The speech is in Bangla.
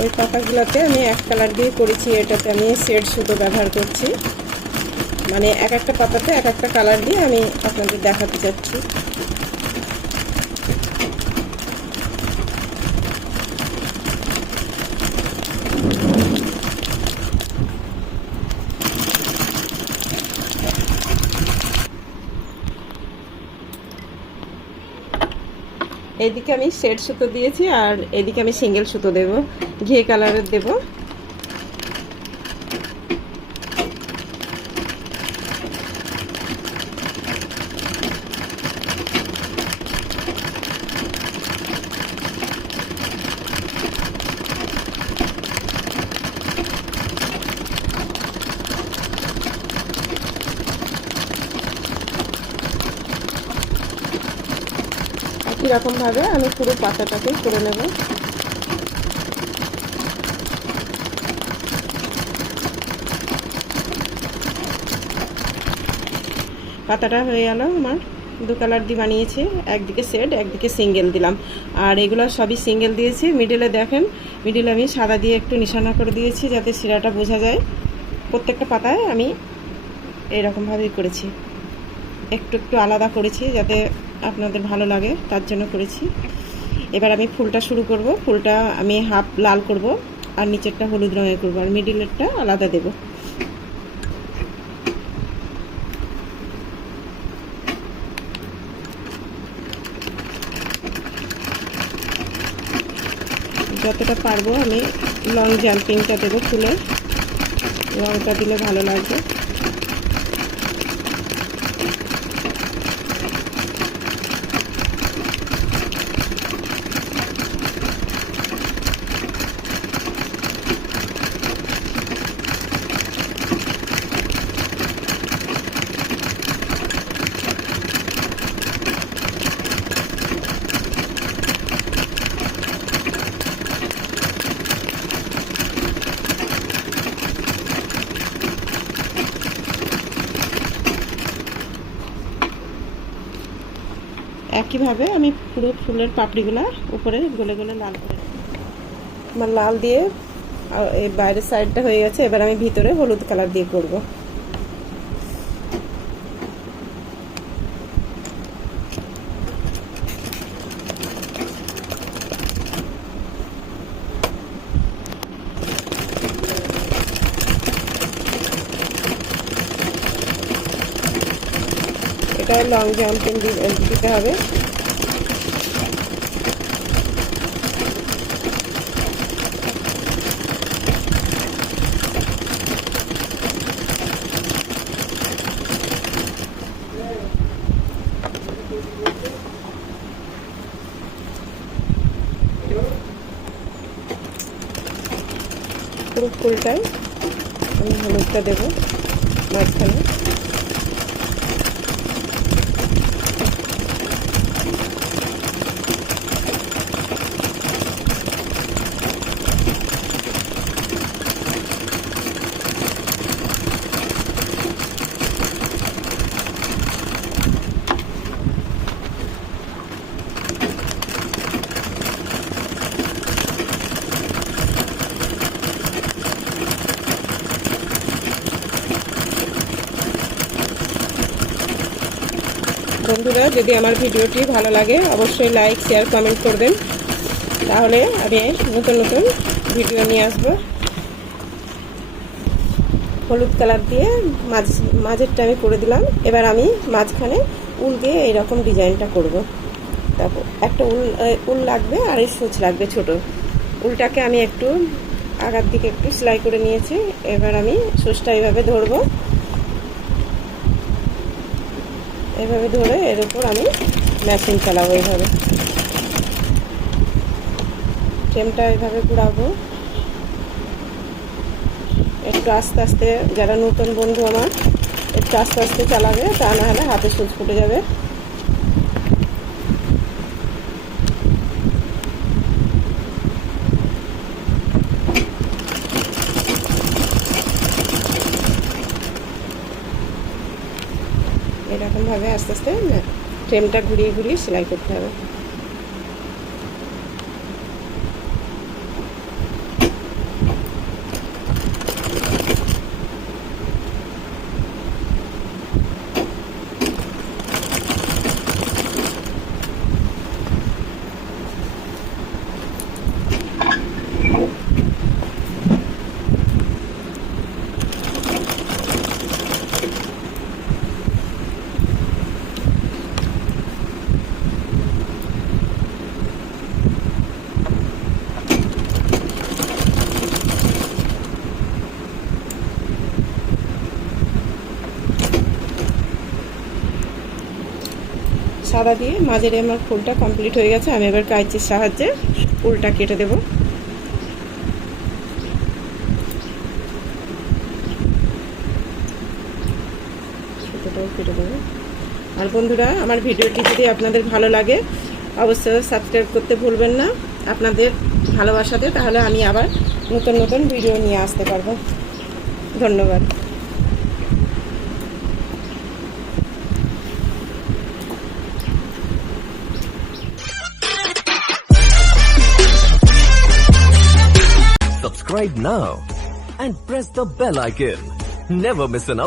ওই পাতাগুলোতে আমি এক কালার দিয়ে করেছি, এটাতে আমি শেড সুতো ব্যবহার করছি, মানে এক একটা পাতাতে এক একটা কালার দিয়ে আমি আপনাদের দেখাতে চাচ্ছি। এইদিকে আমি শেড সুতো দিয়েছি আর এদিকে আমি সিঙ্গেল সুতো দেব, ঘিয়ে কালারের দেব। এরকম ভাবে আমি পুরো পাতাটাকে করে নেব। পাতাটা হয়ে গেল আমার, দু কালার দিয়ে বানিয়েছি, একদিকে সেট একদিকে সিঙ্গেল দিলাম। আর এগুলো সবই সিঙ্গেল দিয়েছি। মিডিলে দেখেন, মিডিলে আমি সাদা দিয়ে একটু নিশানা করে দিয়েছি যাতে শিরাটা বোঝা যায়। প্রত্যেকটা পাতায় আমি এরকমভাবেই করেছি, একটু একটু আলাদা করেছি যাতে আপনাদের ভালো লাগে, তার জন্য করেছি। এবার আমি ফুলটা শুরু করব। ফুলটা আমি হাফ লাল করব আর নিচেরটা হলুদ রঙের করব আর মিডিলেরটা আলাদা দেব। যতটা পারবো আমি লং জাম্পিংটা দেবো, ফুলের রঙটা দিলে ভালো লাগবে। একইভাবে আমি পুরো ফুলের পাপড়িগুলো উপরে গলে গলে লাল করে, আমার লাল দিয়ে এই বাইরের সাইডটা হয়ে গেছে। এবার আমি ভিতরে হলুদ কালার দিয়ে করব। এটা লং জাম্পিং দিতে হবে। পুরো ফুলটাই আমি হলুদটা দেব মাঝখানে। বন্ধুরা, যদি আমার ভিডিওটি ভালো লাগে অবশ্যই লাইক শেয়ার কমেন্ট করবেন, তাহলে আমি নতুন নতুন ভিডিও নিয়ে আসবো। হলুদ কালার দিয়ে মাঝেরটা আমি করে দিলাম। এবার আমি মাঝখানে উল দিয়ে এইরকম ডিজাইনটা করব। তারপর একটা উল লাগবে আর এই সূচ লাগবে ছোট। উলটাকে আমি একটু আগার দিকে একটু সেলাই করে নিয়েছি। এবার আমি সূচটা এইভাবে ধরবো, এইভাবে ধরে এর উপর আমি মেশিন চালাবো। এইভাবে ফ্রেমটা এইভাবে ঘুরাবো। একটু আস্তে আস্তে, যারা নতুন বন্ধু আমার একটু আস্তে আস্তে চালাবে, তা না হলে হাতে সুচ ফুটে যাবে। এরকমভাবে আস্তে আস্তে ফ্রেমটা ঘুরিয়ে ঘুরিয়ে সেলাই করতে হবে। সাদা দিয়ে মাঝের আমার ফুলটা কমপ্লিট হয়ে গেছে। আমি এবার কাঁচির সাহায্যে ফুলটা কেটে দেব। ছোটটাও কেটে দেবো। আর বন্ধুরা, আমার ভিডিওটি যদি আপনাদের ভালো লাগে অবশ্যই সাবস্ক্রাইব করতে ভুলবেন না আপনাদের ভালোবাসাতে, তাহলে আমি আবার নতুন নতুন ভিডিও নিয়ে আসতে পারবো। ধন্যবাদ। Subscribe now and press the bell icon. Never miss an update.